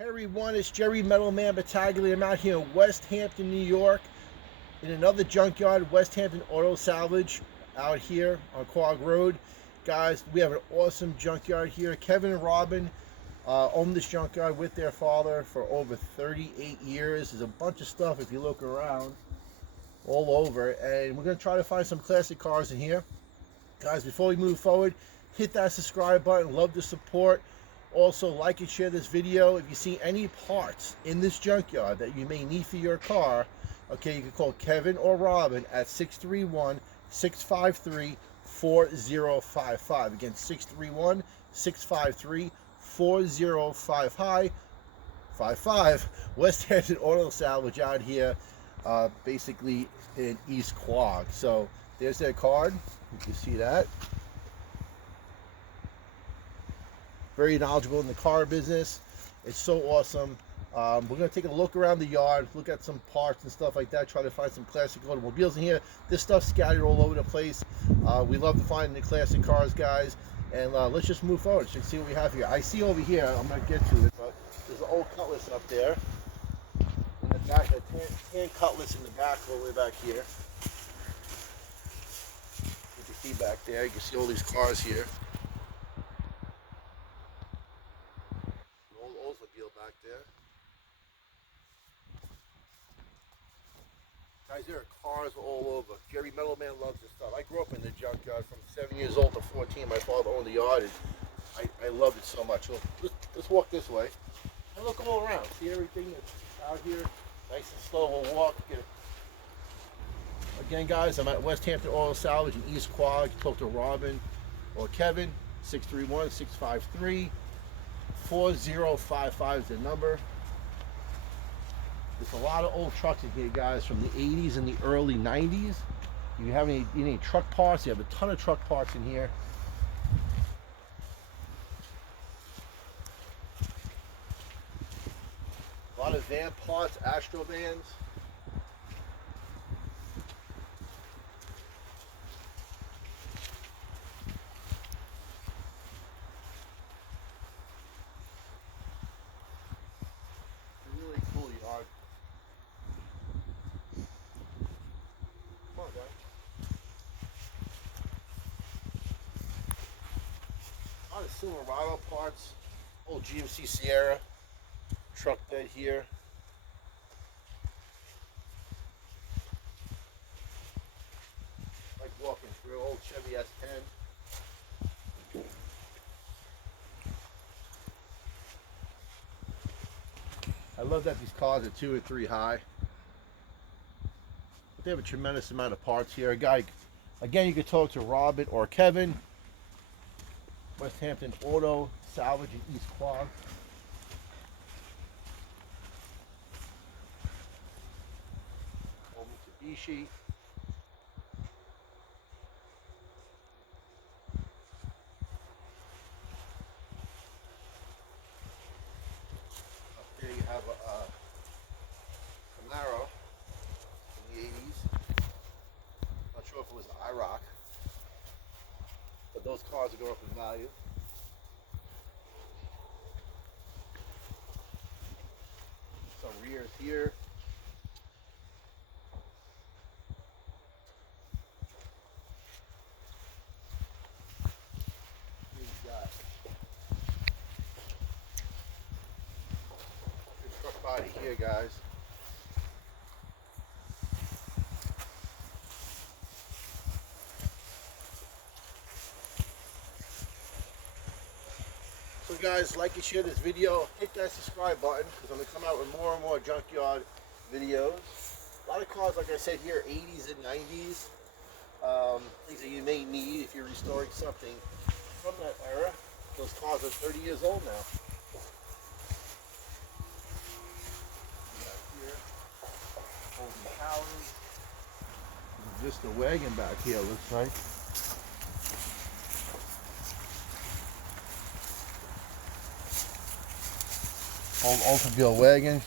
Hey everyone, it's Jerry Metal Man Battaglia. I'm out here in Westhampton, New York, in another junkyard, Westhampton Auto Salvage, out here on Quogue Road. Guys, we have an awesome junkyard here. Kevin and Robin own this junkyard with their father for over 38 years. There's a bunch of stuff if you look around all over, and we're going to try to find some classic cars in here. Guys, before we move forward, hit that subscribe button. Love the support. Also, like and share this video. If you see any parts in this junkyard that you may need for your car, okay, you can call Kevin or Robin at 631-653-4055. Again, 631-653-4055. Westhampton Auto Salvage out here, basically in East Quogue. So there's their card. You can see that. Very knowledgeable in the car business. It's so awesome. We're going to take a look around the yard, look at some parts and stuff like that, try to find some classic automobiles in here. This stuff's scattered all over the place. We love to find the classic cars, guys. And let's just move forward. So you can see what we have here. I see over here, I'm going to get to it, but there's an old Cutlass up there. In the back, a tan Cutlass in the back, all the way back here. You can see back there, you can see all these cars here. Back there. Guys, there are cars all over. Jerry Metal Man loves this stuff. I grew up in the junkyard from 7 years old to 14. My father owned the yard, and I loved it so much. So let's walk this way and look all around. See everything that's out here. Nice and slow. We'll walk. Again, guys, I'm at Westhampton Auto Salvage in East Quogue. Talk to Robin or Kevin. 631-653-4055 is the number. There's a lot of old trucks in here, guys, from the 80s and the early 90s. If you have any truck parts, you have a ton of truck parts in here. A lot of van parts, Astro vans. Come on, guys. A lot of Silverado parts. Old GMC Sierra truck bed here. Like walking through old Chevy S10. I love that these cars are 2 or 3 high. They have a tremendous amount of parts here. Again, you could talk to Robin or Kevin. Westhampton Auto Salvage in East Quogue. Old Mitsubishi. Up there you have a Camaro. 80s. Not sure if it was an IROC, but those cars are going up in value. Some rears here. Here you got this truck body here, guys. So guys, like and share this video, hit that subscribe button because I'm going to come out with more and more junkyard videos. A lot of cars, like I said here, 80s and 90s. Things that you may need if you're restoring something from that era. Those cars are 30 years old now. Back here, Holden Towers. There's just a wagon back here, looks like. Old Oldsmobile wagon.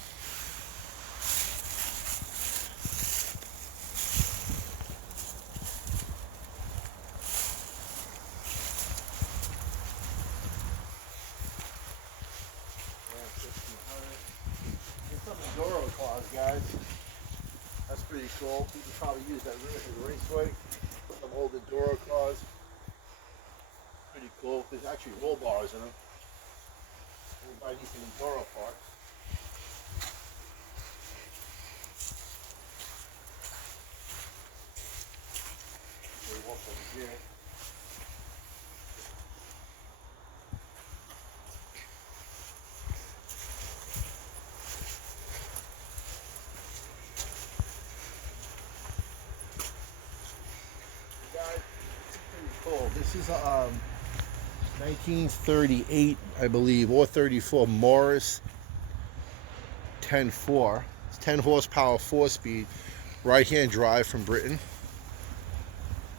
Enduro cars, guys. That's pretty cool. People probably use that as a raceway. Some old Enduro cars. Pretty cool. There's actually roll bars in them. Everybody needs some Enduro parts. They walk over here. Guys, pretty cool. This is a 1938, I believe, or 34 Morris 10.4. It's 10 horsepower, 4-speed, right-hand drive from Britain.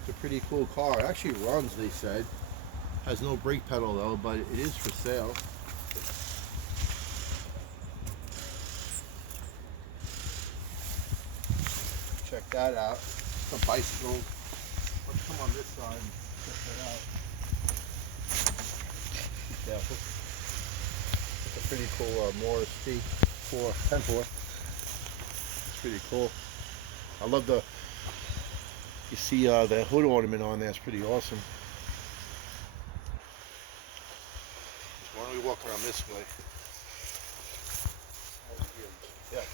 It's a pretty cool car. It actually runs, they said. Has no brake pedal though, but it is for sale. Check that out. Some bicycles. Let's come on this side and check that out. Be careful. It's a pretty cool Morris T4 10.4. It's pretty cool. I love the. You see the hood ornament on there. It's pretty awesome. Why don't we walk around this way? Yeah.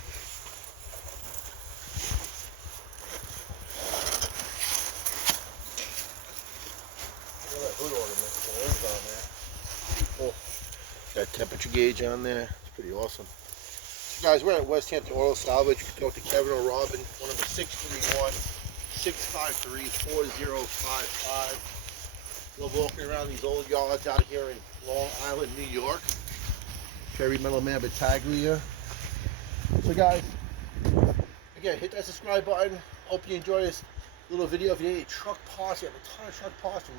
Look at that hood ornament. The wings on there. Pretty cool. Got temperature gauge on there. It's pretty awesome. So guys, we're at Westhampton Auto Salvage. You can talk to Kevin or Robin. Phone number 631-653-4055. Love walking around these old yards out here in Long Island, New York. Jerry Metal Man Battaglia. So guys, again, hit that subscribe button. Hope you enjoy this little video. If you need any truck parts, you have a ton of truck parts from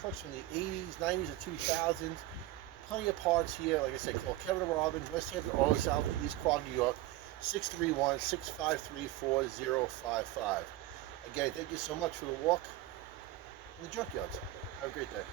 trucks from the 80s, 90s, and 2000s. Plenty of parts here. Like I said, call Kevin or Robin, Westhampton Auto Salvage, East Quogue, New York, 631-653-4055. Again, thank you so much for the walk in the junkyards. Have a great day.